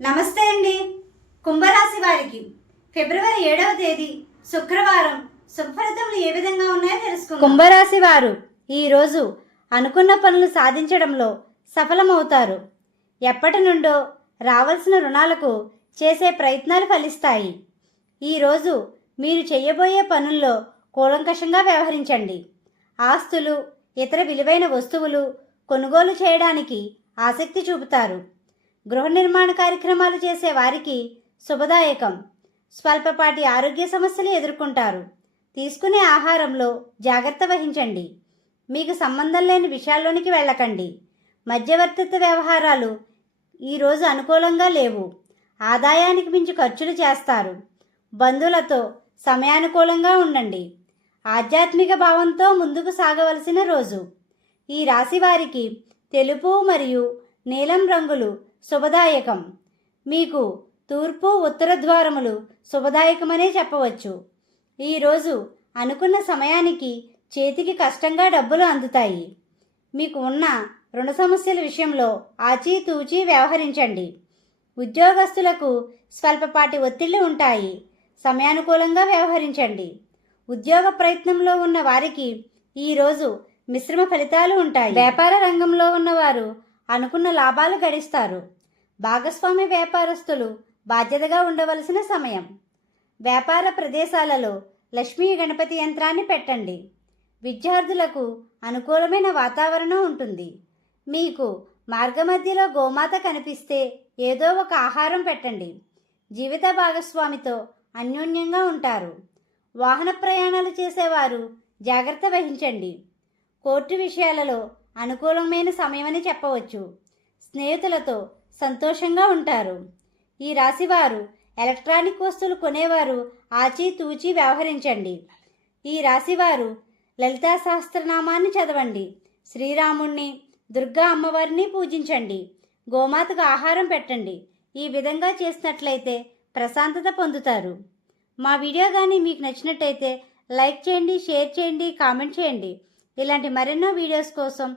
నమస్తే అండి. కుంభరాశి వారికి ఫిబ్రవరి ఏడవ తేదీ శుక్రవారం శుభఫలితములు ఏ విధంగా ఉన్నాయో తెలుసుకుందాం. కుంభరాశి వారు ఈరోజు అనుకున్న పనులు సాధించడంలో సఫలమవుతారు. ఎప్పటి నుండో రావాల్సిన రుణాలకు చేసే ప్రయత్నాలు ఫలిస్తాయి. ఈరోజు మీరు చేయబోయే పనుల్లో కూలంకషంగా వ్యవహరించండి. ఆస్తులు ఇతర విలువైన వస్తువులు కొనుగోలు చేయడానికి ఆసక్తి చూపుతారు. గృహ నిర్మాణ కార్యక్రమాలు చేసే వారికి శుభదాయకం. స్వల్పపాటి ఆరోగ్య సమస్యలు ఎదుర్కొంటారు. తీసుకునే ఆహారంలో జాగ్రత్త వహించండి. మీకు సంబంధం లేని విషయాల్లోనికి వెళ్ళకండి. మధ్యవర్తిత్వ వ్యవహారాలు ఈరోజు అనుకూలంగా లేవు. ఆదాయానికి మించి ఖర్చులు చేస్తారు. బంధువులతో సమయానుకూలంగా ఉండండి. ఆధ్యాత్మిక భావంతో ముందుకు సాగవలసిన రోజు. ఈ రాశి వారికి తెలుపు మరియు నీలం రంగులు శుభదాయకం. మీకు తూర్పు ఉత్తర ద్వారములు శుభదాయకమనే చెప్పవచ్చు. ఈరోజు అనుకున్న సమయానికి చేతికి కష్టంగా డబ్బులు అందుతాయి. మీకు ఉన్న రుణ సమస్యల విషయంలో ఆచితూచి వ్యవహరించండి. ఉద్యోగస్తులకు స్వల్పపాటి ఒత్తిళ్ళు ఉంటాయి. సమయానుకూలంగా వ్యవహరించండి. ఉద్యోగ ప్రయత్నంలో ఉన్న వారికి ఈరోజు మిశ్రమ ఫలితాలు ఉంటాయి. వ్యాపార రంగంలో ఉన్నవారు అనుకున్న లాభాలు గడిస్తారు. భాగస్వామి వ్యాపారస్తులు బాధ్యతగా ఉండవలసిన సమయం. వ్యాపార ప్రదేశాలలో లక్ష్మీ గణపతి యంత్రాన్ని పెట్టండి. విద్యార్థులకు అనుకూలమైన వాతావరణం ఉంటుంది. మీకు మార్గమధ్యలో గోమాత కనిపిస్తే ఏదో ఒక ఆహారం పెట్టండి. జీవిత భాగస్వామితో అన్యోన్యంగా ఉంటారు. వాహన ప్రయాణాలు చేసేవారు జాగ్రత్త వహించండి. కోర్టు విషయాలలో అనుకూలమైన సమయమని చెప్పవచ్చు. స్నేహితులతో సంతోషంగా ఉంటారు. ఈ రాశివారు ఎలక్ట్రానిక్ వస్తువులు కొనేవారు ఆచితూచి వ్యవహరించండి. ఈ రాశివారు లలితా సహస్రనామాన్ని చదవండి. శ్రీరాముణ్ణి దుర్గా అమ్మవారిని పూజించండి. గోమాతకు ఆహారం పెట్టండి. ఈ విధంగా చేసినట్లయితే ప్రశాంతత పొందుతారు. మా వీడియో కానీ మీకు నచ్చినట్టయితే లైక్ చేయండి షేర్ చేయండి కామెంట్ చేయండి. ఇలాంటి మరెన్నో వీడియోస్ కోసం